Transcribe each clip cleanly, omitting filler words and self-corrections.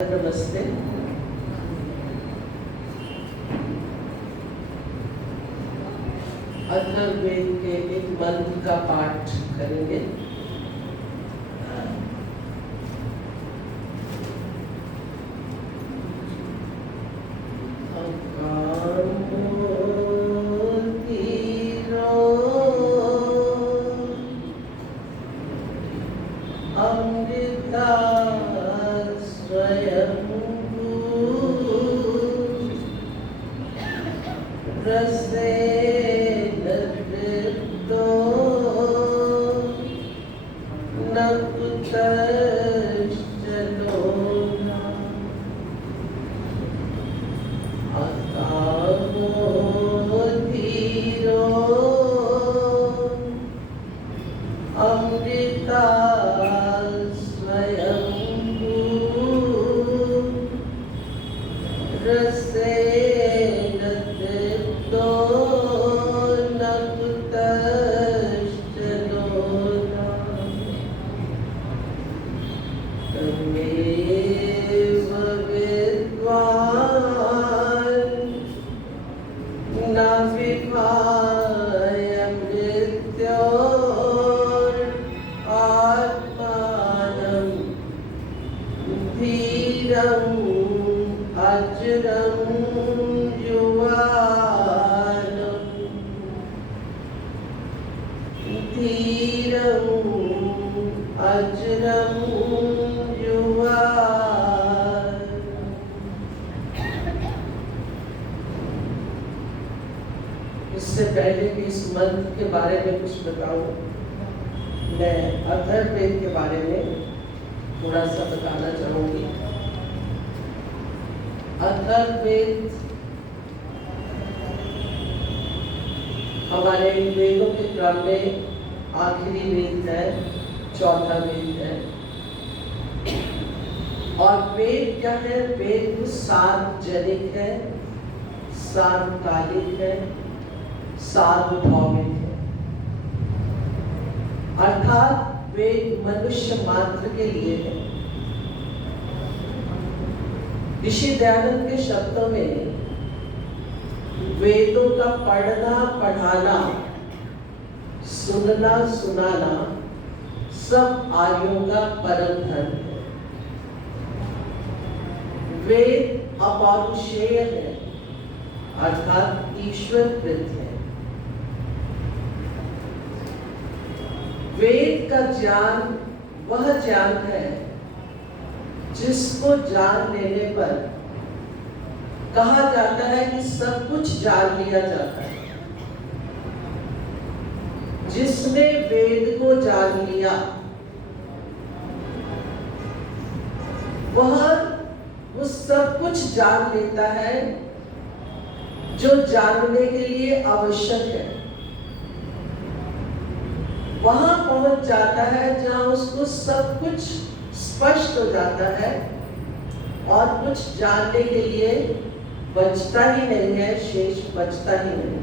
नमस्ते। अथर्ववेद के एक मंत्र का पाठ करेंगे। इससे पहले कि इस मंत्र के बारे में कुछ बताऊं, मैं अथर्ववेद के बारे में थोड़ा सा बताना चाहूंगी। अथर्ववेद हमारे वेदों के क्रम में आखिरी वेद है, चौथा वेद है। और वेद क्या है? वेद सार्वजनिक है, सार्वकालिक है, सार्वभौमिक है। अर्थात वेद मनुष्य मात्र के लिए है। ऋषि दयानंद के शब्दों में वेदों का पढ़ना, पढ़ाना, सुनना, सुनाना सब आर्यों का परम धर्म है। वेद अपौरुषेय है, अर्थात ईश्वरकृत है। वेद का ज्ञान वह ज्ञान है जिसको जान लेने पर कहा जाता है कि सब कुछ जान लिया जाता है। जिसने वेद को जान लिया वह सब कुछ जान लेता है जो जानने के लिए आवश्यक है। वहां पहुंच जाता है जहां उसको सब कुछ स्पष्ट हो जाता है और कुछ जानने के लिए बचता ही नहीं है, शेष बचता ही नहीं।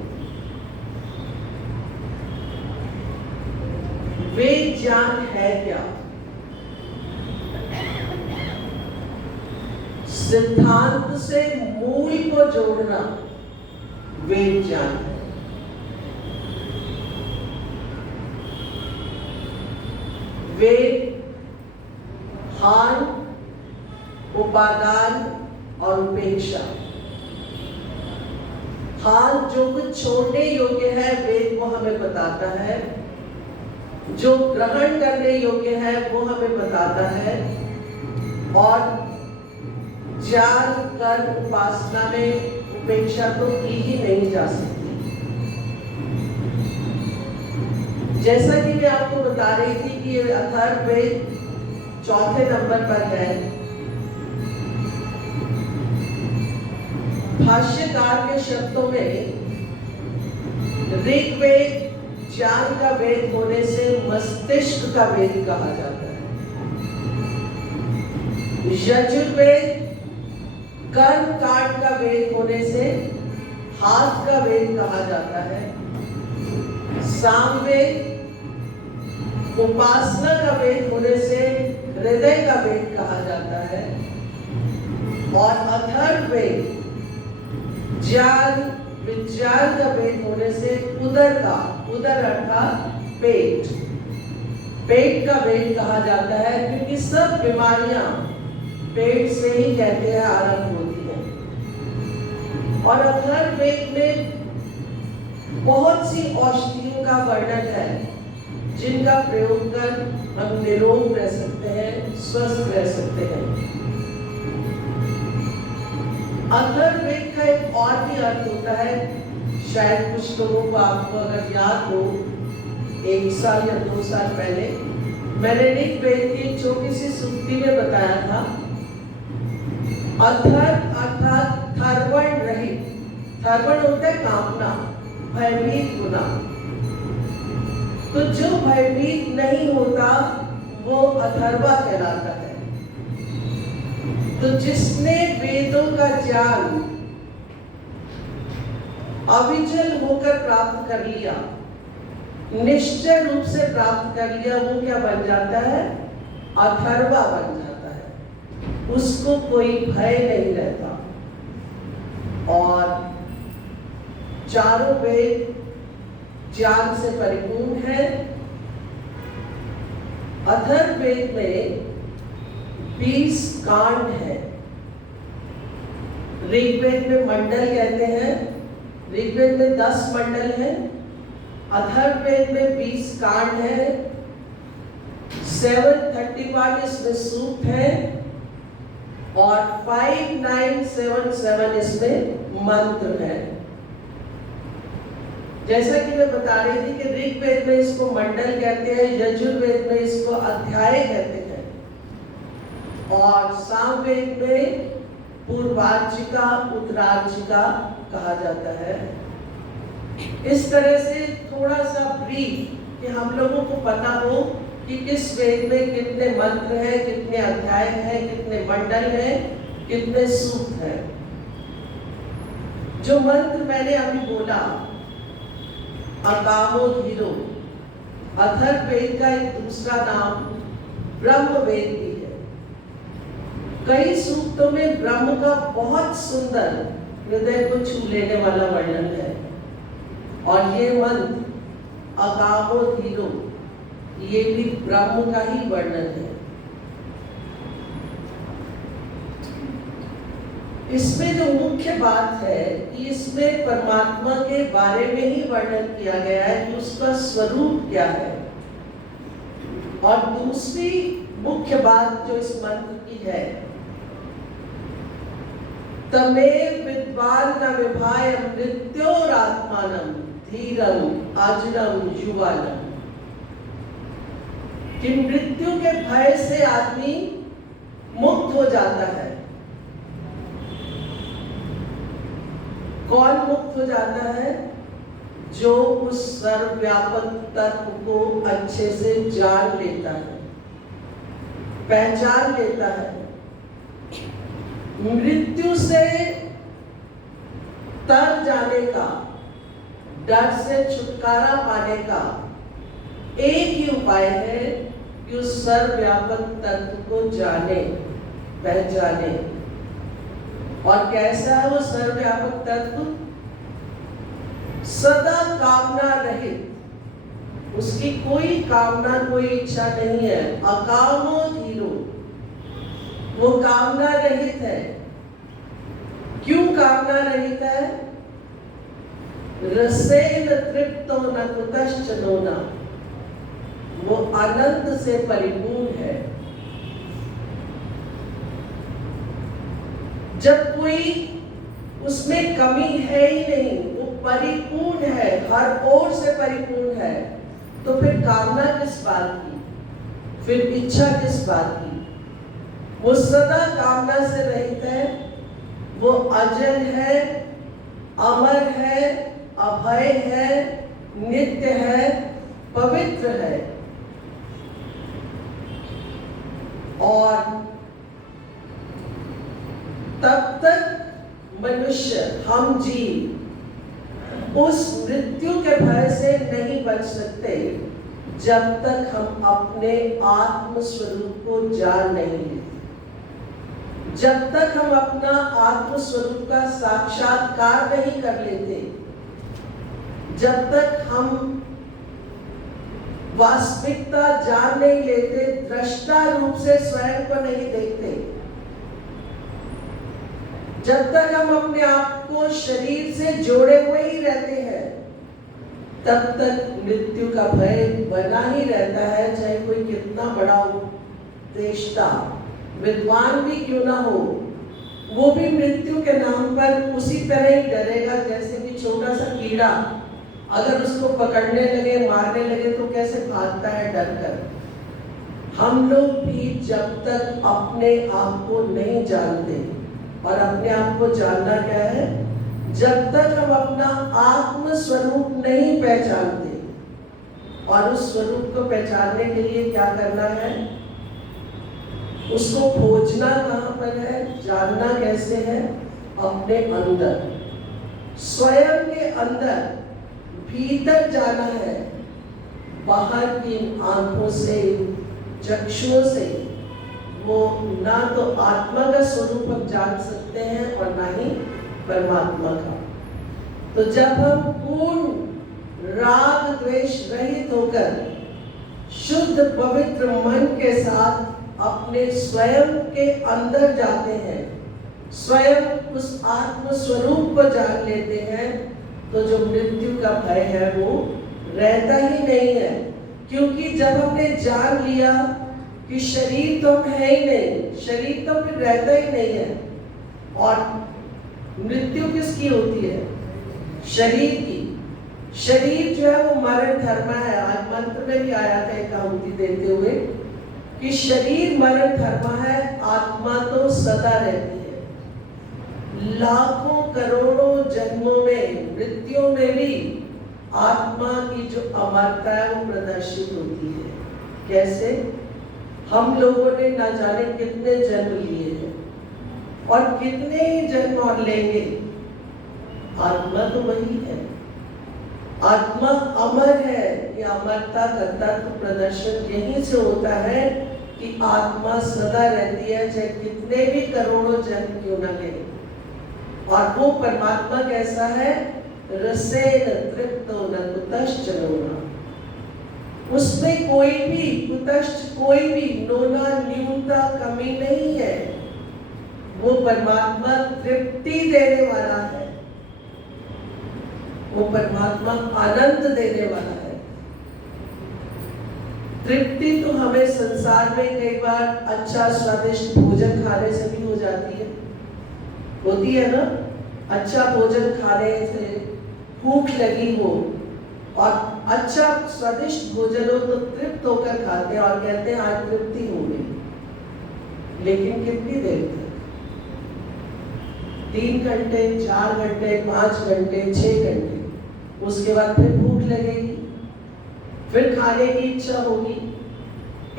वेद ज्ञान है क्या? सिद्धांत से मूल को जोड़ना वेद ज्ञान है। वेद हान, उपादान और उपेक्षा, हाल जो कुछ छोड़ने योग्य है वेद वो हमें बताता है, जो ग्रहण करने योग्य है वो हमें बताता है, और ज्ञान कर्म उपासना में उपेक्षा तो की ही नहीं जा सकती। जैसा कि मैं आपको बता रही थी कि ये अथर्ववेद चौथे नंबर पर है। भाष्यकार के शब्दों में ऋग्वेद ज्ञान का वेद होने से मस्तिष्क का वेद कहा जाता है। यजुर्वेद कर्म कांड का वेद होने से हाथ का वेद कहा जाता है। सामवेद उपासना का वेद होने से हृदय का वेद कहा जाता है। और अथर्ववेद ज्ञान विज्ञान का वेद होने से उदर अर्थात पेट का वेद कहा जाता है, क्योंकि सब बीमारियां पेट से ही कहते हैं आरंभ होती हैं। और अथर्ववेद में बहुत सी औषधियों का वर्णन है जिनका प्रयोग कर हम निरोग रह सकते हैं, स्वस्थ रह सकते हैं। अथर्ववेद का एक और भी अर्थ होता है, शायद कुछ लोगों को आपको अगर याद हो, 1 साल या 2 साल पहले मैंने ऋग्वेद की छोटी सी सूक्ति में बताया था, अथर्व अर्थात थर्वण रहित। थर्वण होता है कामना, भयभीत होना। तो जो भयभीत नहीं होता वो अथर्वा कहलाता है। तो जिसने वेदों का ज्ञान अविचल होकर प्राप्त कर लिया, निश्चय रूप से प्राप्त कर लिया, वो क्या बन जाता है? अथर्वा बन जाता है। उसको कोई भय नहीं रहता। और चारों वेद ज्ञान से परिपूर्ण है। अथर्ववेद में 20 कांड है। ऋग्वेद में मंडल कहते हैं, ऋग्वेद में 10 मंडल हैं, अथर्ववेद में 20 कांड है, 731 इसमें सूक्त है और 5977 इसमें मंत्र है। जैसा कि मैं बता रही थी कि ऋग्वेद में इसको मंडल कहते हैं, यजुर्वेद में इसको अध्याय कहते हैं और सामवेद में पूर्वार्चिका उत्तरार्चिका कहा जाता है। इस तरह से थोड़ा सा ब्रीफ कि हम लोगों को पता हो कि किस वेद में कितने मंत्र हैं, कितने अध्याय हैं, कितने मंडल हैं, कितने सूक्त हैं। जो मंत्र मैंने अभी बोला, अकामो धीरो, अथर्ववेद का एक दूसरा नाम ब्रह्मवेद भी है। कई सूक्तों में ब्रह्म का बहुत सुंदर हृदय को छू लेने वाला वर्णन है और ये मंत्र अकामो धीरो, ये भी ब्रह्म का ही वर्णन है। इसमें जो मुख्य बात है कि इसमें परमात्मा के बारे में ही वर्णन किया गया है कि उसका स्वरूप क्या है। और दूसरी मुख्य बात जो इस मंत्र की है, तमेव विद्वान न विभाय मृत्योरात्मानम धीरम अजरम युवानम, कि मृत्यु के भय से आदमी मुक्त हो जाता है। कौन मुक्त हो जाता है? जो उस सर्वव्यापक तत्व को अच्छे से जान लेता है, पहचान लेता है। मृत्यु से तर जाने का, डर से छुटकारा पाने का एक ही उपाय है कि उस सर्वव्यापक तत्व को जाने, पहचाने। और कैसा है वो सर्वव्यापक तत्व? सदा कामना रहित, उसकी कोई कामना कोई इच्छा नहीं है। अकामो धीरो, वो कामना रहित है। क्यों कामना रहित है? रसेन तृप्तो न कुतश्च नोना, वो आनंद से परिपूर्ण है। जब कोई उसमें कमी है ही नहीं, वो परिपूर्ण है, हर ओर से परिपूर्ण है, तो फिर कामना किस बात की, फिर इच्छा किस बात की? वो सदा कामना से रहित है, वो अजल है, अमर है, अभय है, नित्य है, पवित्र है। और तब तक मनुष्य, हम जीव उस मृत्यु के भय से नहीं बच सकते जब तक हम अपने आत्म स्वरूप को जान नहीं लेते। जब तक हम अपना आत्म स्वरूप का साक्षात्कार नहीं कर लेते, जब तक हम वास्तविकता जान नहीं लेते, दृष्टा रूप से स्वयं को नहीं देखते, जब तक हम अपने आप को शरीर से जोड़े हुए ही रहते हैं, तब तक मृत्यु का भय बना ही रहता है। चाहे कोई कितना बड़ा उपदेष्टा, विद्वान भी क्यों ना हो, वो भी मृत्यु के नाम पर उसी तरह ही डरेगा जैसे कि छोटा सा कीड़ा अगर उसको पकड़ने लगे, मारने लगे तो कैसे भागता है डर कर। हम लोग भी जब तक अपने आप को नहीं जानते, और अपने आप को जानना क्या है, जब तक हम अपना आत्म स्वरूप नहीं पहचानते, और उस स्वरूप को पहचानने के लिए क्या करना है, उसको खोजना कहाँ पर है, जानना कैसे है, अपने अंदर, स्वयं के अंदर, भीतर जाना है। बाहर की आंखों से, चक्षुओं से वो ना तो आत्मा का स्वरूप हम जान सकते हैं और ना ही परमात्मा का। तो जब हम पूर्ण राग द्वेष रहित होकर शुद्ध पवित्र मन के साथ अपने स्वयं के अंदर जाते हैं, स्वयं उस आत्म स्वरूप को जान लेते हैं, तो जो मृत्यु का भय है वो रहता ही नहीं है। क्योंकि जब हमने जान लिया कि शरीर तो हम है ही नहीं, शरीर तो फिर रहता ही नहीं है, और मृत्यु किसकी होती है, शरीर की। शरीर जो है वो मरण धर्म है। आज मंत्र में भी आया था एक आहुति देते हुए कि शरीर मरण धर्म है, आत्मा तो सदा रहती है। लाखों करोड़ों जन्मों में, मृत्यु में भी आत्मा की जो अमरता है वो प्रदर्शित होती है। कैसे? हम लोगों ने ना जाने कितने जन्म लिए हैं और कितने ही जन्म और लेंगे, आत्मा तो वही है। आत्मा अमर है। ये अमरता का तत्व प्रदर्शन यहीं से होता है कि आत्मा सदा रहती है, चाहे कितने भी करोड़ों जन्म क्यों न ले। और वो परमात्मा कैसा है? रसेन तृप्तो न कुतश्च नोना। उसमें कोई भी कुतश्च, कोई भी नोना, न्यूनता, कमी नहीं है। वो परमात्मा तृप्ति देने वाला है, वो परमात्मा आनंद देने वाला है। तृप्ति तो हमें संसार में कई बार अच्छा स्वादिष्ट भोजन खाने से भी हो जाती है, होती है ना। अच्छा भोजन खाने से भूख लगी हो और अच्छा स्वादिष्ट भोजन हो तो तृप्त होकर खाते हैं और कहते हैं आज तृप्ति हो गई। लेकिन कितनी देर तक? 3 घंटे, 4 घंटे, 5 घंटे, 6 घंटे, उसके बाद फिर भूख लगेगी, फिर खाने की इच्छा होगी।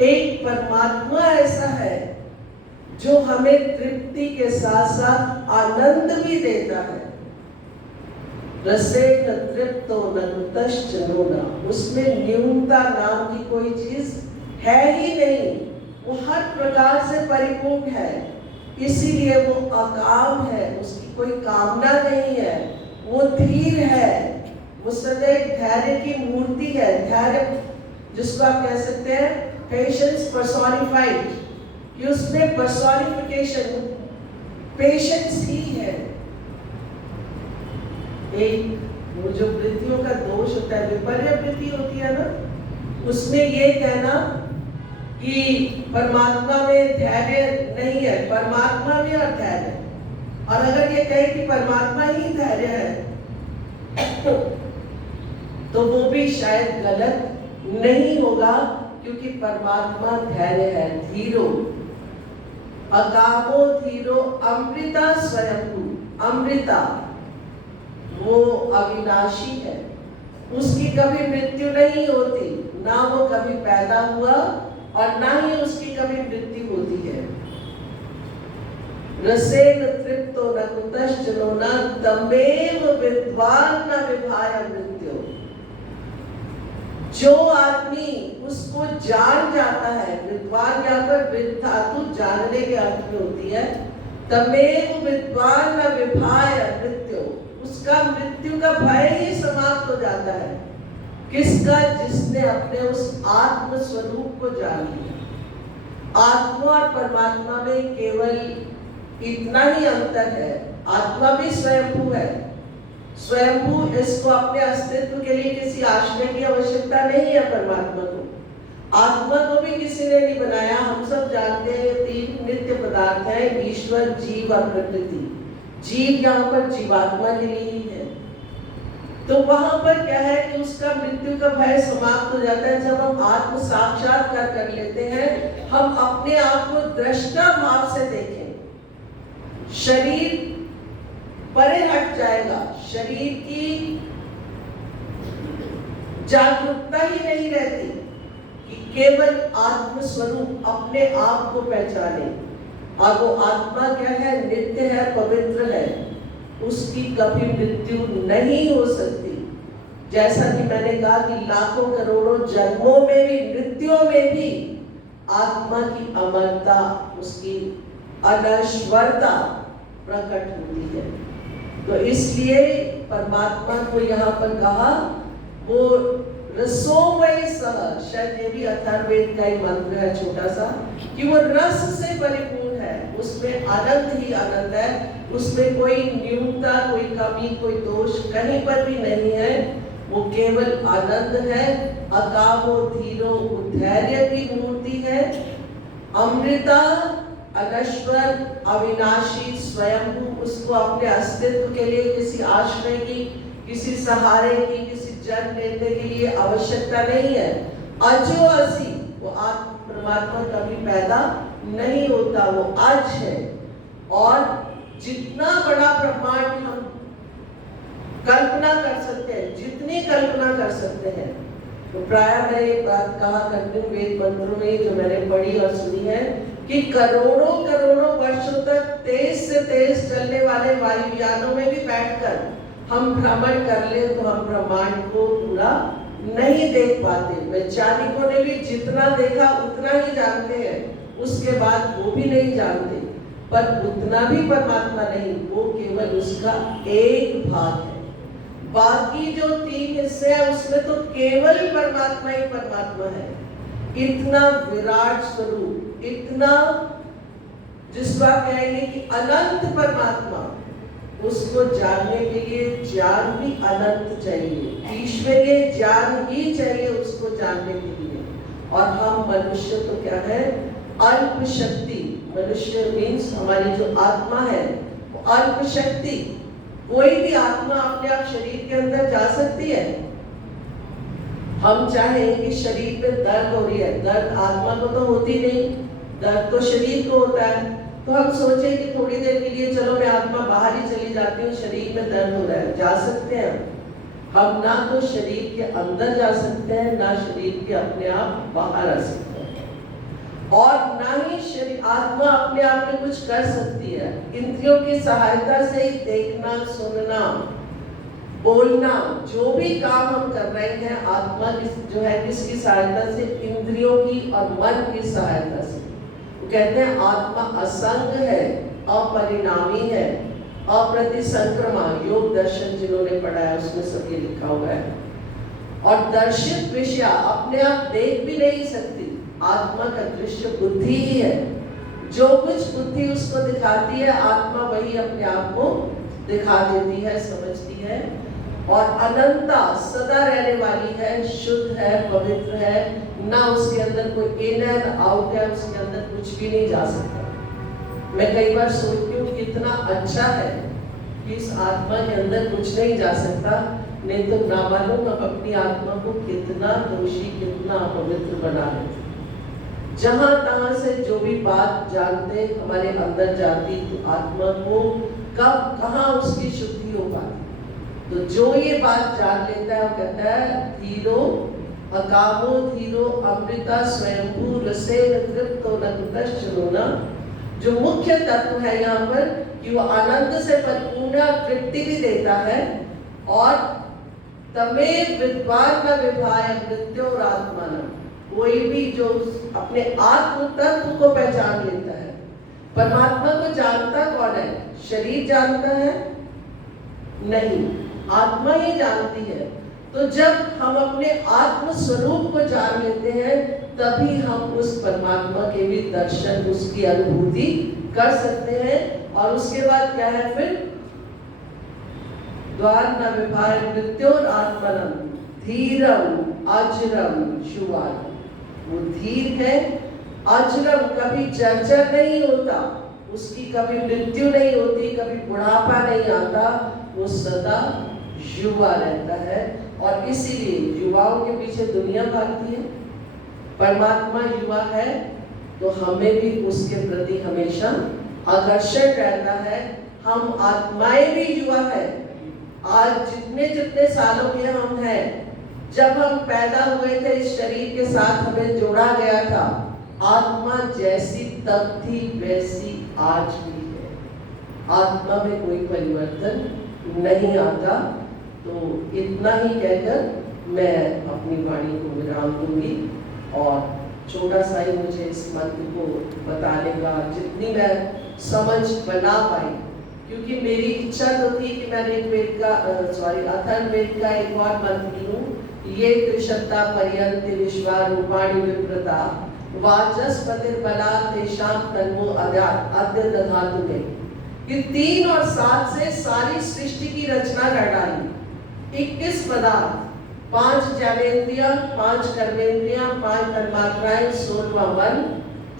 एक परमात्मा ऐसा है जो हमें तृप्ति के साथ साथ आनंद भी देता है। रसेन तृप्तो न कुतश्च नोना। उसमें न्यूनता नाम की कोई चीज है ही नहीं, वो हर प्रकार से परिपूर्ण है। इसीलिए वो अकाम है, उसकी कोई कामना नहीं है, वो धीर है, वो सदैव धैर्य की मूर्ति है। धैर्य जिसको आप कह सकते हैं पेशेंस पर्सोनिफाइड, कि उसमें पर्सोनिफिकेशन पेशेंस ही है। एक वो जो वृत्तियों का दोष होता है, विपर्य वृत्ति होती है ना, उसमें ये कहना कि परमात्मा में धैर्य नहीं है, परमात्मा में और धैर्य। और अगर ये कहे कि परमात्मा ही धैर्य है तो वो भी शायद गलत नहीं होगा, क्योंकि परमात्मा धैर्य है। धीरो अकामो धीरो अमृता स्वयं। अमृता वो अविनाशी है, उसकी कभी मृत्यु नहीं होती, ना वो कभी पैदा हुआ और ना ही उसकी कभी मृत्यु होती है। रसेन तृप्तो न कुतश्च नोना तमेव विद्वान न विभाय मृत्यु। जो आदमी उसको जान जाता है, विद्वान यहाँ पर विद धातु जानने के अर्थ में होती है, तमेव विद्वान न विभाय मृत्यु, उसका मृत्यु का भय ही समाप्त हो जाता है। किसका? जिसने अपने उस आत्म स्वरूप को जान लिया। आत्मा और परमात्मा में केवल इतना ही अंतर है। आत्मा भी स्वयंभू है। स्वयंभू, इसको अपने अस्तित्व के लिए किसी आश्रय की आवश्यकता नहीं है। परमात्मा को, आत्मा को भी किसी ने नहीं बनाया। हम सब जानते हैं ये तीन नित्य पदार्थ हैं, ईश्वर, जीव और प्रकृति। जीव यहाँ पर जीवात्मा के लिए ही है। तो वहां पर क्या है कि उसका मृत्यु का भय समाप्त हो जाता है जब हम आत्म साक्षात्कार कर लेते हैं। हम अपने आप को दृष्टा भाव से देखें। शरीर परे हट जाएगा, शरीर की जागरूकता ही नहीं रहती कि केवल आत्म स्वरूप अपने आप को पहचाने। और वो आत्मा क्या है? नित्य है, पवित्र है, उसकी कभी मृत्यु नहीं हो सकती। जैसा कि मैंने कहा कि लाखों करोड़ों जन्मों में भी, मृत्युओं में भी आत्मा की अमरता, उसकी अनश्वरता प्रकट होती है। तो इसलिए परमात्मा को यहाँ पर कहा वो रसोमय सह, शायद ये भी अथर्ववेद का ही मंत्र है छोटा सा, कि वो रस से परिपूर्ण है, उसमें आनंद ही आनंद है, उसमें कोई न्यूनता, कोई कमी, कोई दोष कहीं पर भी नहीं है। वो केवल आनंद है, अकामो धीरो, धैर्य की मूर्ति है, अमृता, अनश्वर, अविनाशी, स्वयंभू। उसको अपने अस्तित्व के लिए किसी आश्रय की, किसी सहारे की, किसी जन्म लेने के लिए आवश्यकता नहीं है। अजो असी, वो आत्म परमात्मा कभी पैदा नहीं होता, वो आज है। और जितना बड़ा ब्रह्मांड हम कल्पना कर सकते हैं, जितनी कल्पना कर सकते हैं, तो प्राय मैं एक बात कहा करती हूँ वेद मंत्रों में जो मैंने पढ़ी और सुनी है कि करोड़ों करोड़ों वर्षों तक तेज से तेज चलने वाले वायुयानों में भी बैठकर हम भ्रमण कर ले तो हम ब्रह्मांड को पूरा नहीं देख पाते। वैज्ञानिकों ने भी जितना देखा उतना ही जानते हैं, उसके बाद वो भी नहीं जानते। पर उतना भी परमात्मा नहीं, वो केवल उसका एक भाग है। बाकी जो तीन हिस्से हैं उसमें तो केवल परमात्मा ही परमात्मा है। इतना विराट स्वरूप, इतना जिसको आप कहेंगे कि अनंत परमात्मा, उसको जानने के लिए ज्ञान भी अनंत चाहिए, ईश्वरीय ज्ञान ही चाहिए उसको जानने के लिए। और हम मनुष्य तो क्या है? अल्प शक्ति। मनुष्य मीन्स हमारी जो आत्मा है वो अल्प शक्ति। कोई भी आत्मा अपने आप शरीर के अंदर जा सकती है। हम चाहें कि शरीर में दर्द हो रही है, दर्द आत्मा को तो होती नहीं, दर्द तो शरीर को होता है। तो हम सोचें कि थोड़ी देर के लिए चलो मैं आत्मा बाहर ही चली जाती हूँ, शरीर में दर्द हो रहा है, जा सकते हैं हम ना तो शरीर के अंदर जा सकते हैं, ना शरीर के अपने आप बाहर आ सकते हैं, और ना ही शरीर आत्मा अपने आप में कुछ कर सकती है। इंद्रियों की सहायता से ही देखना, सुनना, बोलना, जो भी काम हम कर रहे हैं, आत्मा जो है किसकी सहायता से? इंद्रियों की और मन की सहायता से। कहते हैं आत्मा असंग है, अपरिणामी है, अप्रतिसंक्रमा। योग दर्शन जिन्होंने पढ़ा है उसमें सब ये लिखा हुआ है। और दर्शित विषय अपने आप देख भी नहीं सकती। आत्मा का दृश्य बुद्धि ही है। जो कुछ बुद्धि उसको दिखाती है, आत्मा वही अपने आप को दिखा देती है, समझती है। और अनंता, सदा रहने वाली है, शुद्ध है, पवित्र है, ना उसके अंदर कोई इन एंड आउट है, उसके अंदर कुछ भी नहीं जा सकता। मैं कई बार सोचती हूँ कितना अच्छा है कि इस आत्मा के अंदर कुछ नहीं जा सकता, नहीं तो ना मालूम हम अपनी आत्मा को कितना दोषी, कितना अपवित्र बना लेते। जहां तहां से जो भी बात जानते हमारे अंदर जाती, तो आत्मा को कब कहाँ उसकी शुद्धि हो पाती। तो जो ये बात जान लेता है वो कहता है धीरो अकामो धीरो अमृता स्वयंभू रसे तृप्तो नकुतश्चरोना। जो मुख्य तत्व है यहाँ पर कि वो आनंद से परिपूर्ण तृप्ति भी देता है। और तमेव विद्वान न विभाय मृत्योर आत्मना, कोई भी जो अपने आत्म तत्व को पहचान लेता है, परमात्मा को जानता कौन है? शरीर जानता है? नहीं, आत्मा ही जानती है। तो जब हम अपने आत्म स्वरूप को जान लेते हैं तभी हम उस परमात्मा के भी दर्शन, उसकी अनुभूति कर सकते हैं। और उसके बाद क्या है फिर? द्वार न विभाय मृत्योर आत्मनम धीरम अजरम शुवाल। वो धीर है, अजरम, कभी जर्जर नहीं होता, उसकी कभी मृत्यु नहीं होती, कभी बुढ़ापा नहीं आता, वो सदा युवा रहता है। और इसीलिए युवाओं के पीछे दुनिया भागती है। परमात्मा युवा है तो हमें भी उसके प्रति हमेशा आकर्षण रहता है। हम आत्माएं भी युवा है। आज जितने जितने सालों के हम हैं, जब हम पैदा हुए थे इस शरीर के साथ हमें जोड़ा गया था, आत्मा जैसी तब थी वैसी आज भी है। आत्मा में कोई परिवर्तन नहीं आता। तो इतना ही कहकर मैं अपनी वाणी को विराम दूंगी। और छोटा सा ही मुझे इस मंत्र को बताने का जितनी मैं समझ बना पाई, क्योंकि मेरी इच्छा तो थी कि मैं ऋग्वेद का अथर्ववेद का एक और मंत्र लूं, ये त्रिशता पर्यंत विश्वारूपाणि विप्रता वाचस्पतिर बला तेषां तन्मो अद्य दधातु मे। ये 3 और 7 से सारी सृष्टि की रचना कर डाली। 21 पदार्थ, 5 ज्ञानेंद्रियां, 5 कर्मेंद्रियां, 5 तन्मात्राएं, 16वां मन,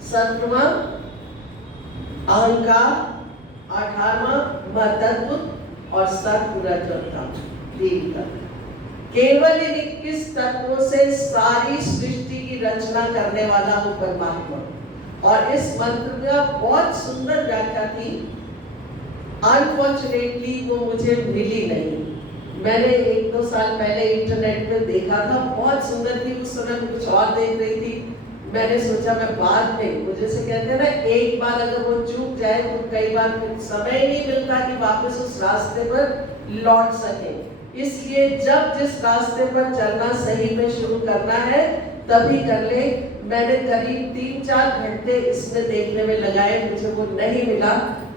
17वां अहंकार, 18वां महतत्व और सत पूरा चौथा देव तत्व। केवल इन 21 तत्वों से सारी सृष्टि की रचना करने वाला वो परमात्मा। और इस मंत्र का बहुत सुंदर व्याख्या थी, अनफॉर्चुनेटली वो मुझे मिली नहीं। मैंने 1-2 साल पहले इंटरनेट पे देखा था, बहुत सुंदर थी, उस समय कुछ और देख रही थी। मैंने सोचा मैं बाद में, वो जैसे कहते हैं ना, एक बार अगर वो चूक जाए तो कई बार समय नहीं मिलता कि वापस उस रास्ते पर लौट सके। इसलिए जब जिस रास्ते पर चलना सही में शुरू करना है तभी कर ले। मैंने करीब 3-4 घंटे इसमें देखने में लगाए, मुझे वो नहीं मिला।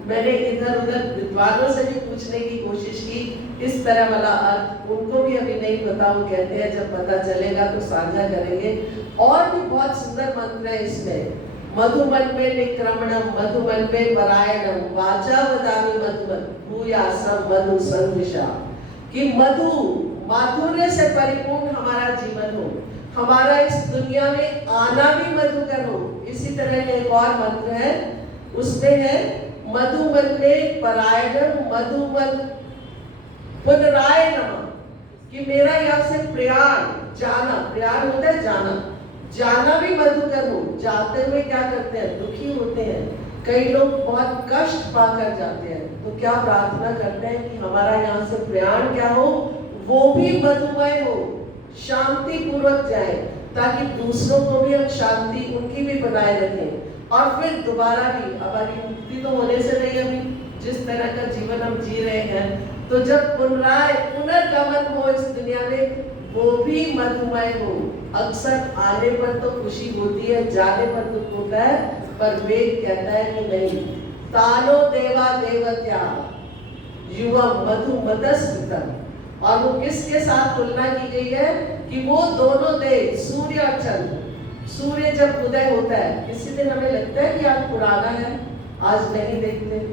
मैंने इधर उधर विद्वानों से भी पूछने की कोशिश की, इस तरह वाला अर्थ उनको भी अभी नहीं पता। वो कहते हैं जब पता चलेगा तो साझा करेंगे। और भी बहुत सुंदर मंत्र है इसमें, मधुमन में निक्रमणम मधुमन में परायणम वाचा वदामि मधुमन भूयासम मधु संविशा। कि मधु, माधुर्य से परिपूर्ण हमारा जीवन हो, हमारा इस दुनिया में आना भी मधुकर हो। इसी तरह एक और मंत्र है, उसमें है मधुमन में परायणम मधुमन पुनराय नमः। कि मेरा यहाँ से प्रयाण, जाना, प्रयाण होता है जाना, जाना भी मधुकर हो। जाते हुए क्या करते हैं? दुखी होते हैं। कई लोग बहुत कष्ट पाकर जाते हैं, तो क्या प्रार्थना करते हैं कि हमारा यहाँ से प्रयाण क्या हो, वो भी मधुमय हो, शांति पूर्वक जाए, ताकि दूसरों को भी हम शांति उनकी भी बनाए रखें। और फिर दोबारा भी हमारी मुक्ति तो होने से नहीं, अभी जिस तरह का जीवन हम जी रहे हैं, तो जब पुनर्गमन हो इस दुनिया में, वो भी मधुमय हो। अक्सर आने पर तो खुशी होती है, जाने पर दुख होता है, पर वेद कहता है कि नहीं, तानो देवा देवत्या युवा मधु मदस्कृतम। और वो किसके साथ तुलना की गई है कि वो दोनों देव, सूर्य और चंद्र। सूर्य जब उदय होता है, किसी दिन हमें लगता है कि आज पुराना है, आज नहीं देखते,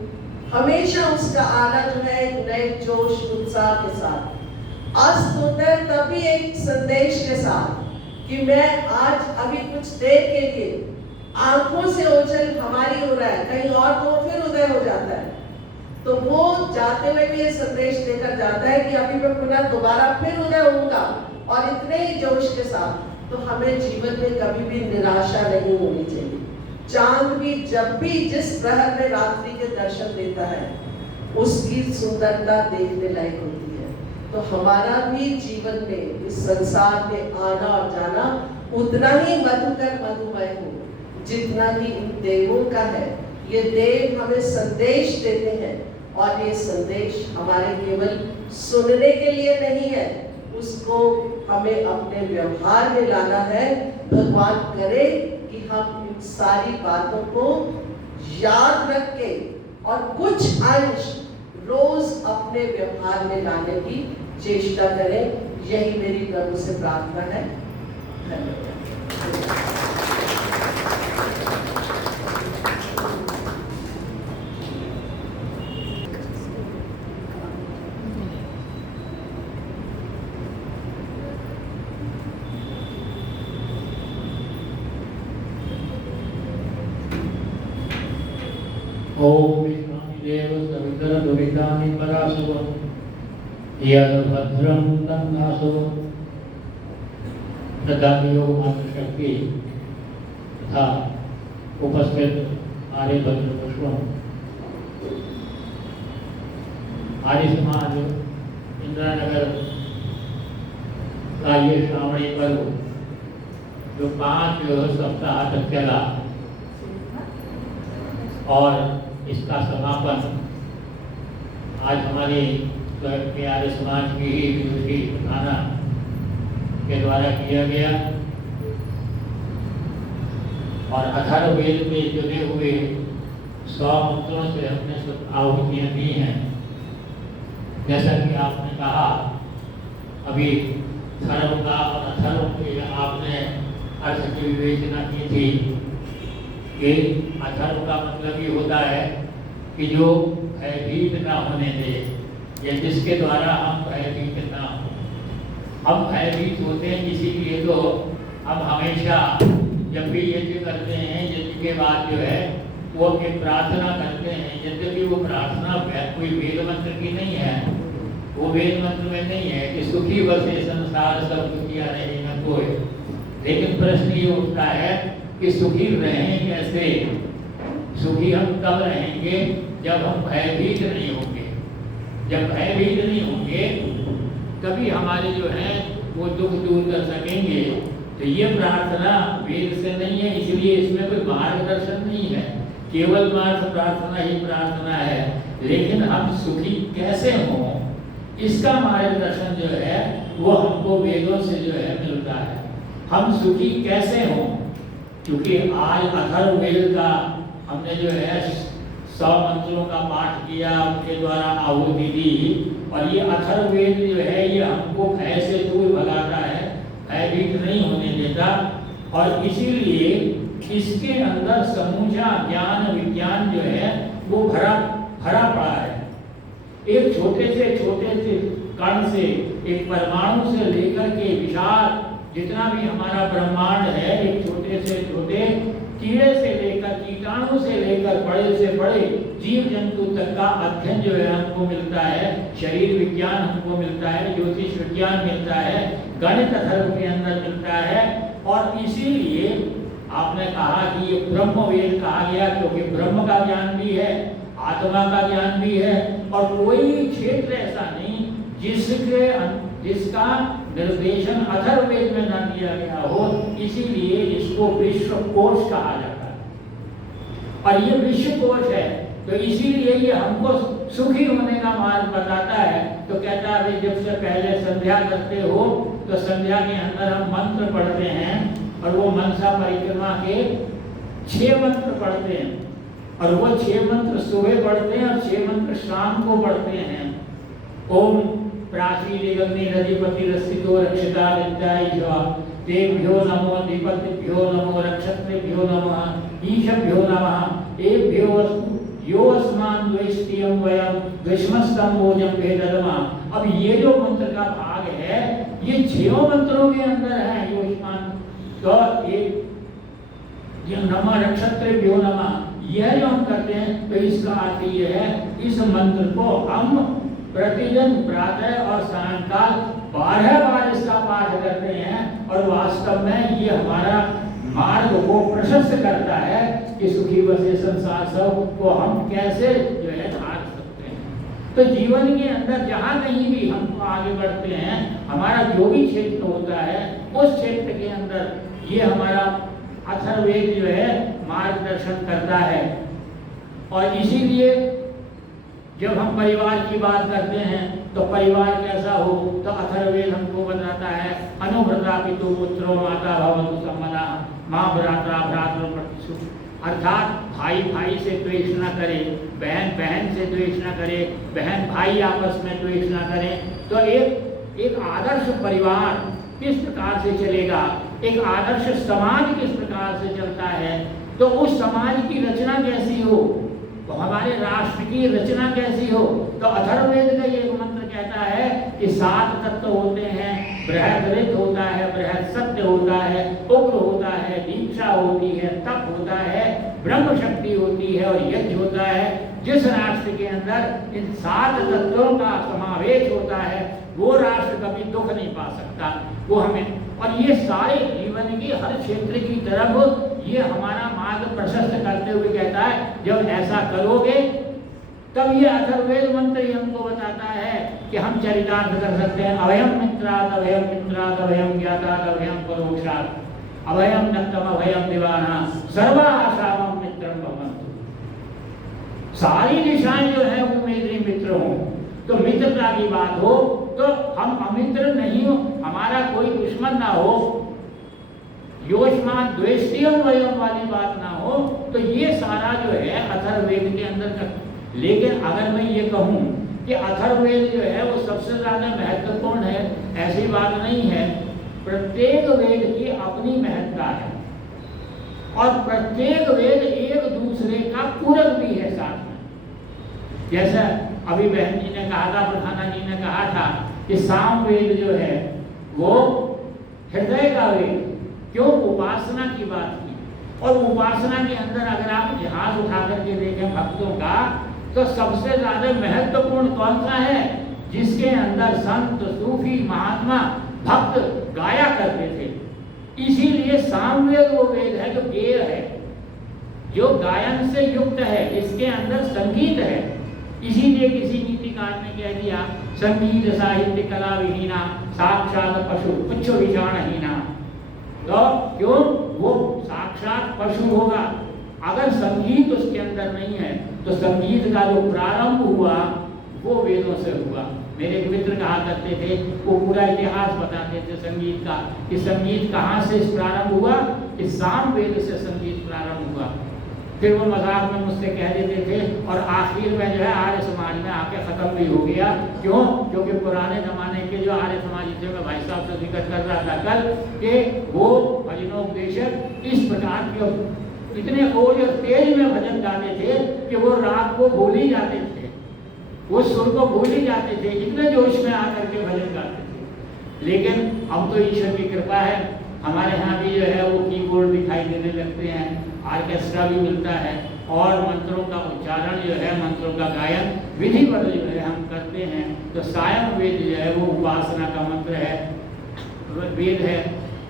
हमेशा उसका आना जो है एक नए जोश उत्साह के साथ। अस्त होता है तभी एक संदेश के साथ कि मैं आज अभी कुछ देर के लिए, आंखों से ओझल हमारी हो रहा है, कहीं और तो फिर उदय हो जाता है। तो वो जाते हुए भी ये संदेश देकर जाता है कि अभी मैं पुनः दोबारा फिर उदय होऊंगा, और इतने ही जोश के साथ। तो हमें जीवन में कभी भी निराशा नहीं होनी चाहिए। चांद भी जब भी जिस प्रहर में रात्रि के दर्शन देता है, उसकी सुंदरता देखने लायक होती है। तो हमारा भी जीवन में, इस संसार में आना और जाना उतना ही मधुकर मधुमय हो जितना कि इन देवों का है। ये देव हमें संदेश देते हैं, और ये संदेश हमारे केवल सुनने के लिए नहीं है, उसको हमें अपने व्यवहार में लाना है। भगवान करे कि हम इन सारी बातों को याद रख के और कुछ अंश रोज अपने व्यवहार में लाने की चेष्टा करें। यही मेरी प्रभु से प्रार्थना है। धन्यवाद। ओम विष्णुदेव सवितर दुरितानि पराशवं यद्भद्रं तन्नासो श्रद्धामयो मातृशक्ति तथा उपस्थित आर्य भद्र पुष्पों आर्य समाज इंदिरा नगर का ये श्रावणी पर्व जो 5 सप्ताह तक चला और इसका समापन आज हमारे प्यारे समाज की ही विभूति थाना के द्वारा किया गया और अथर्ववेद में जुड़े हुए 100 मंत्रों से हमने सब आहुतियाँ दी हैं। जैसा कि आपने कहा अभी धर्म का और अथर्व के आपने अर्थ की विवेचना की थी कि अथर्व का मतलब ये होता है कि जो भयभीत ना होने दे या जिसके द्वारा हम भयभीत ना हो। हम भयभीत होते हैं इसीलिए तो हम हमेशा जब भी यज्ञ करते हैं यज्ञ के बाद जो है वो एक प्रार्थना करते हैं। यद्यपि वो प्रार्थना कोई वेद मंत्र की नहीं है, वो वेद मंत्र में नहीं है कि सुखी बसे संसार सब दुखिया रहे न कोई, लेकिन प्रश्न ये उठता है कि सुखी रहें कैसे? सुखी हम तब रहेंगे जब हम भयभीत नहीं होंगे। जब भयभीत नहीं होंगे तभी हमारे जो है वो दुख दूर कर सकेंगे। तो ये प्रार्थना वेद से नहीं है, इसलिए इसमें कोई मार्गदर्शन नहीं है, केवल मात्र प्रार्थना ही प्रार्थना है। लेकिन हम सुखी कैसे हों इसका मार्गदर्शन जो है वो हमको वेदों से जो है मिलता है। हम सुखी कैसे हों, क्योंकि आज अथर्ववेद का हमने जो है 100 मंत्रों का पाठ किया, उनके द्वारा आहुति दी और ये अथर्ववेद जो है ये हमको भय से दूर भगाता है, भयभीत नहीं होने देता और इसीलिए इसके अंदर समूचा ज्ञान विज्ञान जो है वो भरा पड़ा है। एक छोटे से कण से, एक परमाणु से लेकर के विशाल जितना भी हमारा ब्रह्मांड है, एक छोटे से छोटे कीड़े से लेकर कीटाणु से लेकर बड़े से बड़े जीव जंतु तक का अध्ययन जो है हमको मिलता है। शरीर विज्ञान हमको मिलता है, ज्योतिष विज्ञान मिलता है, गणित धर्म के अंदर मिलता है और इसीलिए आपने कहा कि ये ब्रह्म वेद कहा गया, क्योंकि ब्रह्म का ज्ञान भी है, आत्मा का ज्ञान भी है और कोई क्षेत्र ऐसा नहीं जिसका निर्देशन अथर्ववेद में न दिया गया हो। इसीलिए इसको विश्व कोश कहा जाता है और ये विश्व कोश है, तो इसीलिए ये हमको सुखी होने का मार्ग बताता है। तो कहता है जब से पहले संध्या करते हो तो संध्या के अंदर हम मंत्र पढ़ते हैं और वो मनसा परिक्रमा के 6 मंत्र पढ़ते हैं और वो 6 मंत्र सुबह पढ़ते हैं और 6 मंत्र शाम को पढ़ते हैं। ओम प्राचीरग्निरधिपति रसितो रक्षिता विद्याईश्वा तेभ्यो नमो अधिपतिभ्यो नमो रक्षत्रेभ्यो नमः ईशभ्यो नमः एभ्योऽस्तु यो अस्मान् द्वेष्टियं वयं द्विष्मस्तं भोजं भेदरमा। अब ये जो मंत्र का भाग है ये 6 मंत्रों के अंदर है। योष्मान तो ये नमः रक्षत्रेभ्यो नमः यह जो हम करते हैं तो इसका अर्थ ये है इस मंत्र को हम प्रतिदिन प्रातः और सायंकाल 12 बार इसका पाठ करते हैं और वास्तव में ये हमारा मार्ग को प्रशस्त करता है कि सुखी बसे संसार सब को हम कैसे जो है धार सकते हैं। तो जीवन के अंदर जहाँ कहीं भी हम आगे बढ़ते हैं, हमारा जो भी क्षेत्र होता है उस क्षेत्र के अंदर ये हमारा अथर्ववेद जो है मार्गदर्शन करता है। और इसीलिए जब हम परिवार की बात करते हैं तो परिवार कैसा हो तो अथर्ववेद हमको बताता है अनुव्रता पितु पुत्रो माता भवतु सम्मना माँ भ्रात्रा भ्रातृ प्रतिशु। अर्थात भाई भाई से द्वेष न करे, बहन बहन से द्वेष न करे, बहन भाई आपस में द्वेष न करें। तो एक आदर्श परिवार किस प्रकार से चलेगा, एक आदर्श समाज किस प्रकार से चलता है, तो उस समाज की रचना कैसी हो, तो हमारे राष्ट्र की रचना कैसी हो। तो अथर्ववेद का ये मंत्र कहता है कि 7 तत्व होते हैं, बृहद होता है, बृहद सत्य होता है, उग्र होता है, दीक्षा होती है, तप होता है, ब्रह्म शक्ति होती है और यज्ञ होता है। जिस राष्ट्र के अंदर इन 7 तत्वों का समावेश होता है वो राष्ट्र कभी दुख नहीं पा सकता। वो हमें, और ये सारे जीवन की हर क्षेत्र की तरफ ये हमारा मार्ग प्रशस्त करते हुए कहता है, जब ऐसा करोगे तब ये अथर्ववेद मंत्र ही हमको बताता है कि हम चरितार्थ कर सकते हैं। अभयम मित्रात् अभयम ज्ञातात् अभयम परोक्षात्, अभयम नक्तम अभयम दिवाना सर्वा आशावम मित्रम भवन्तु। सारी दिशाएं जो है वो मेरे मित्र हों। तो मित्रता की बात हो तो हम अमित्र नहीं हो, हमारा कोई दुश्मन ना हो, योषमान द्वेष्टियम वयम वाली बात ना हो। तो ये सारा जो है अथर्ववेद के अंदर का। लेकिन अगर मैं ये कहूँ कि अथर्ववेद जो है वो सबसे ज्यादा महत्वपूर्ण है, ऐसी बात नहीं है। प्रत्येक वेद की अपनी महत्ता है और प्रत्येक वेद एक दूसरे का पूरक भी है साथ में। जैसा अभी बहन जी ने कहा था, प्रधाना जी ने कहा था कि सामवेद जो है वो हृदय का वेद, क्यों, उपासना की बात की। और उपासना के अंदर अगर आप इतिहास उठा करके देखें भक्तों का, तो सबसे ज्यादा महत्वपूर्ण कौन सा है, जिसके अंदर संत सूफी महात्मा भक्त गाया करते थे। इसीलिए सामवेद वो वेद है जो गेय है, जो गायन से युक्त है, इसके अंदर संगीत है। इसीलिए किसी नीतिकार ने कह दिया, संगीत साहित्य कला विहीना साक्षात पशु पुच्छ विचारणहीना। तो क्यों, वो साक्षात पशु होगा। अगर संगीत उसके अंदर नहीं है तो संगीत का जो प्रारंभ हुआ वो वेदों से हुआ। मेरे एक मित्र कहा करते थे, वो पूरा इतिहास बताते थे संगीत का, कि संगीत कहाँ से प्रारंभ हुआ, कि सामवेद से संगीत प्रारंभ हुआ। फिर वो मजाक में मुझसे कह देते थे और आखिर में जो है आर्य समाज में आके खत्म भी हो गया। क्यों, क्योंकि पुराने जमाने के जो आर्य समाज थे, मैं भाई साहब से जिक्र कर रहा था कल, कि वो भजनोपदेशक इस प्रकार के इतने ओज और तेज में भजन गाते थे कि वो राग को भूल ही जाते थे, वो सुर को भूल ही जाते थे, इतने जोश में आकर के भजन गाते थे। लेकिन अब तो ईश्वर की कृपा है, हमारे यहाँ भी जो है वो कीबोर्ड दिखाई देने लगते हैं, ऑर्केस्ट्रा भी मिलता है और मंत्रों का उच्चारण जो है, मंत्रों का गायन विधिवत जो है हम करते हैं। तो सायं वेद जो है वो उपासना का मंत्र है, वेद है।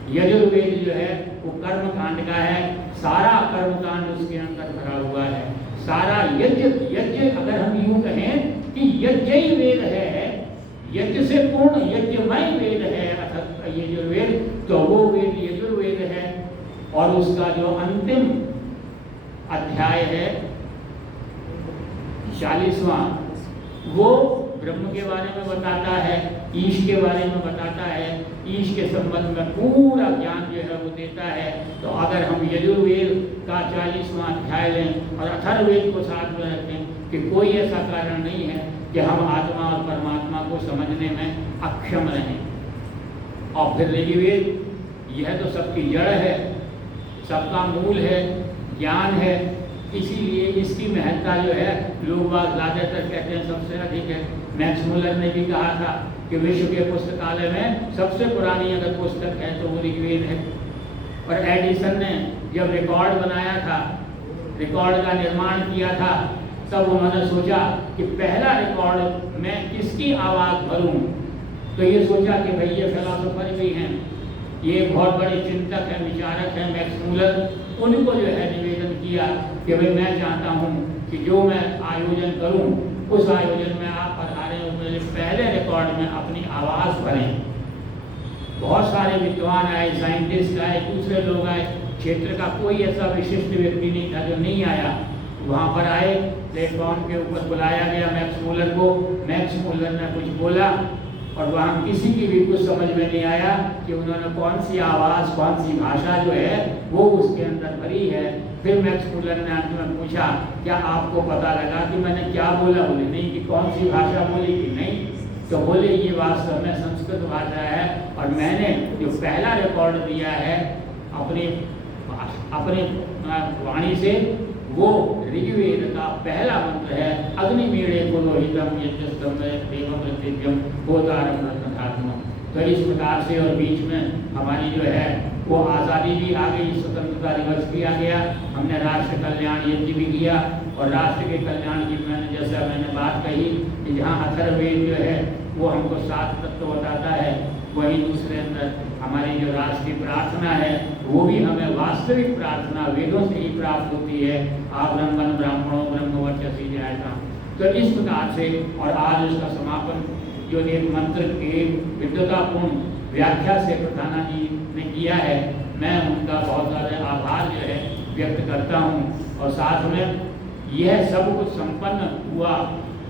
यजुर्वेद जो है वो कर्म कांड का है, सारा कर्म कांड उसके अंदर भरा हुआ है। सारा यज्ञ अगर हम यूं कहें कि यज्ञ ही वेद है, यज्ञ से पूर्ण यज्ञमय वेद है यजुर्वेद, तो वो वेद यजुर्वेद है। और उसका जो अंतिम अध्याय है 40वां, वो ब्रह्म के बारे में बताता है, ईश के बारे में बताता है, ईश के संबंध में पूरा ज्ञान जो है वो देता है। तो अगर हम यजुर्वेद का 40वां अध्याय लें और अथर्ववेद को साथ में रखें, कि कोई ऐसा कारण नहीं है कि हम आत्मा और परमात्मा को समझने में अक्षम रहें। और फिर ऋग्वेद, यह तो सबकी जड़ है, सबका मूल है, ज्ञान है। इसीलिए इसकी महत्ता जो है लोग बाग ज़्यादातर कहते हैं सबसे अधिक है। मैक्स मुलर ने भी कहा था कि विश्व के पुस्तकालय में सबसे पुरानी अगर पुस्तक है तो वो ऋग्वेद है। और एडिसन ने जब रिकॉर्ड बनाया था, रिकॉर्ड का निर्माण किया था, तब उन्होंने सोचा कि पहला रिकॉर्ड मैं किसकी आवाज़ भरूं। तो ये सोचा कि भाई ये फिलोसोफर भी हैं, ये बहुत बड़े चिंतक हैं, विचारक हैं, मैक्स मुलर, उनको जो है निवेदन किया कि भाई मैं चाहता हूँ कि जो मैं आयोजन करूँ उस आयोजन में आप पधारें और मेरे पहले रिकॉर्ड में अपनी आवाज़ भरें। बहुत सारे विद्वान आए, साइंटिस्ट आए, दूसरे लोग आए, क्षेत्र का कोई ऐसा विशिष्ट व्यक्ति नहीं था जो नहीं आया। वहाँ पर आए, प्लेटफॉर्म के ऊपर बुलाया गया मैक्स मुलर को, मैक्स मुलर ने कुछ बोला और वहाँ किसी की भी कुछ समझ में नहीं आया कि उन्होंने कौन सी आवाज़, कौन सी भाषा जो है वो उसके अंदर भरी है। फिर मैक्स मुलर ने अंत में पूछा क्या आपको पता लगा कि मैंने क्या बोला? बोले नहीं। कि कौन सी भाषा बोली? कि नहीं। तो बोले ये वास्तव में संस्कृत भाषा है और मैंने जो पहला रिकॉर्ड दिया है अपने वाणी से वो ऋग्वेद का पहला मंत्र है, अग्निमीड़े पुरोहितम यज्ञस्तम देवम ऋतिव्यम होतारम रत्नात्मम। तो इस प्रकार से और बीच में हमारी जो है वो आज़ादी भी आ गई, स्वतंत्रता दिवस भी आ गया, हमने राष्ट्र कल्याण यज्ञ भी किया और राष्ट्र के कल्याण की मैंने बात कही कि जहाँ अथर्ववेद जो है वो हमको 7 तत्व बताता है, वहीं दूसरे अंदर हमारी जो राष्ट्रीय प्रार्थना है वो भी हमें वास्तविक प्रार्थना वेदों से ही प्राप्त होती है। आप ब्रह्मण ब्राह्मणों ब्रह्मवर्चसी जायता। तो इस प्रकार से और आज उसका समापन जो एक मंत्र के विद्वतापूर्ण व्याख्या से प्रधाना जी ने किया है, मैं उनका बहुत ज़्यादा आभार जो है व्यक्त करता हूँ। और साथ में यह सब कुछ संपन्न हुआ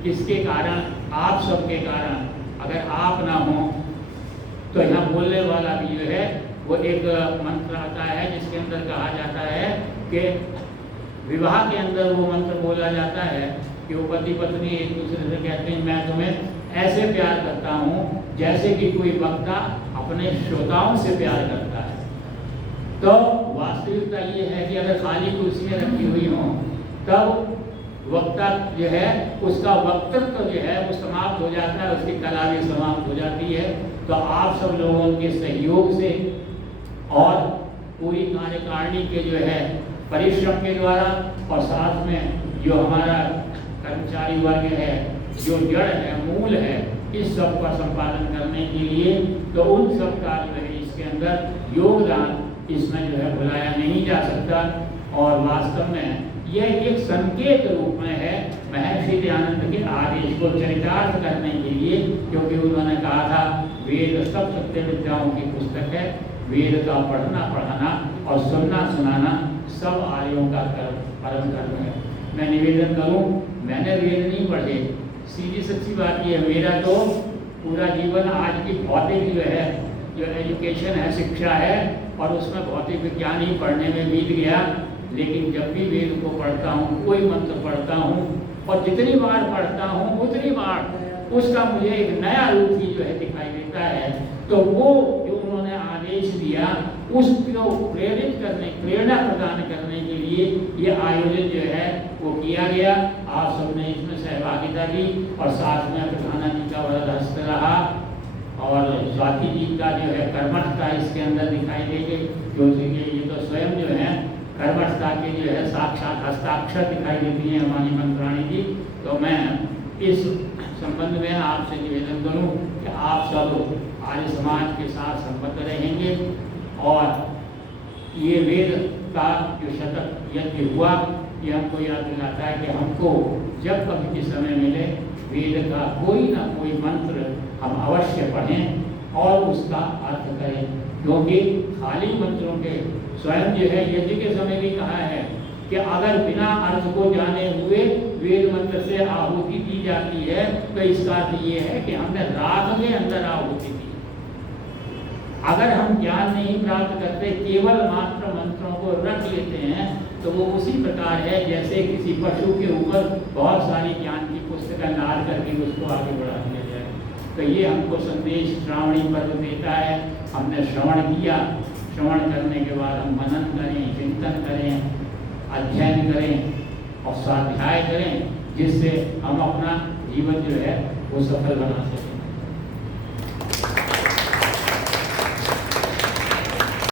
किसके कारण? आप सबके कारण। अगर आप ना हो तो यहाँ बोलने वाला भी जो है वो एक मंत्र आता है जिसके अंदर कहा जाता है कि विवाह के अंदर वो मंत्र बोला जाता है कि वो पति पत्नी एक दूसरे से कहते हैं मैं तुम्हें ऐसे प्यार करता हूँ जैसे कि कोई वक्ता अपने श्रोताओं से प्यार करता है। तो वास्तविकता ये है कि अगर खाली कुर्सियाँ रखी हुई हों तब वक्ता जो है उसका वक्तृत्व जो है वो समाप्त हो जाता है, उसकी कला भी समाप्त हो जाती है। तो आप सब लोगों के सहयोग से और पूरी कार्यकारिणी के जो है परिश्रम के द्वारा और साथ में जो हमारा कर्मचारी वर्ग है जो जड़ है मूल है इस सब का संपादन करने के लिए, तो उन सब का जो है इसके अंदर योगदान इसमें जो है भुलाया नहीं जा सकता। और वास्तव में यह एक संकेत रूप में है महर्षि दयानंद के आदेश को चरितार्थ करने के लिए, क्योंकि उन्होंने कहा था वेद सब सत्य विद्याओं की पुस्तक है, वेद का पढ़ना पढ़ाना और सुनना सुनाना सब आर्यों का परम कर्म है। मैं निवेदन करूं, मैंने वेद नहीं पढ़े, सीधी सच्ची बात ये है, मेरा तो पूरा जीवन आज की भौतिक जो है जो एजुकेशन है शिक्षा है और उसमें भौतिक विज्ञान ही पढ़ने में बीत गया। लेकिन जब भी वेद को पढ़ता हूँ, कोई मंत्र पढ़ता हूँ और जितनी बार पढ़ता हूँ उतनी बार उसका मुझे एक नया रूप ही जो है दिखाई देता है। तो वो जो उन्होंने आदेश दिया उसको प्रेरणा प्रदान करने के लिए ये आयोजन जो है वो किया गया। आप सबने इसमें सहभागिता की और साथ में प्रधाना जी का वरद हस्त रहा और स्वाति जी का जो है कर्मठता इसके अंदर दिखाई देगी, क्योंकि ये तो स्वयं जो है कर्मठता के जो है साक्षात हस्ताक्षर दिखाई देती है हमारी मंत्राणी जी। तो मैं इस संबंध में आपसे निवेदन करूं कि आप सब आर्य समाज के साथ संबद्ध रहेंगे और ये वेद का जो शतक यज्ञ हुआ ये हमको याद दिलाता है कि हमको जब कभी भी समय मिले वेद का कोई ना कोई मंत्र हम अवश्य पढ़ें और उसका अर्थ करें, क्योंकि खाली मंत्रों के स्वयं जो है यज्ञ के समय भी कहा है कि अगर बिना अर्थ को जाने हुए वेद मंत्र से आहुति दी जाती है तो इसका अर्थ ये है कि हमने राग के अंदर आहुति दी। अगर हम ज्ञान नहीं प्राप्त करते, केवल मात्र मंत्रों को रख लेते हैं, तो वो उसी प्रकार है जैसे किसी पशु के ऊपर बहुत सारी ज्ञान की पुस्तकें लाद करके उसको आगे बढ़ा दिया जाए। तो ये हमको संदेश श्रावणी पर्व देता है। हमने श्रवण किया, श्रवण करने के बाद हम मनन करें, चिंतन करें, अध्ययन करें और स्वाध्याय करें, जिससे हम अपना जीवन जो है वो सफल बना सकें।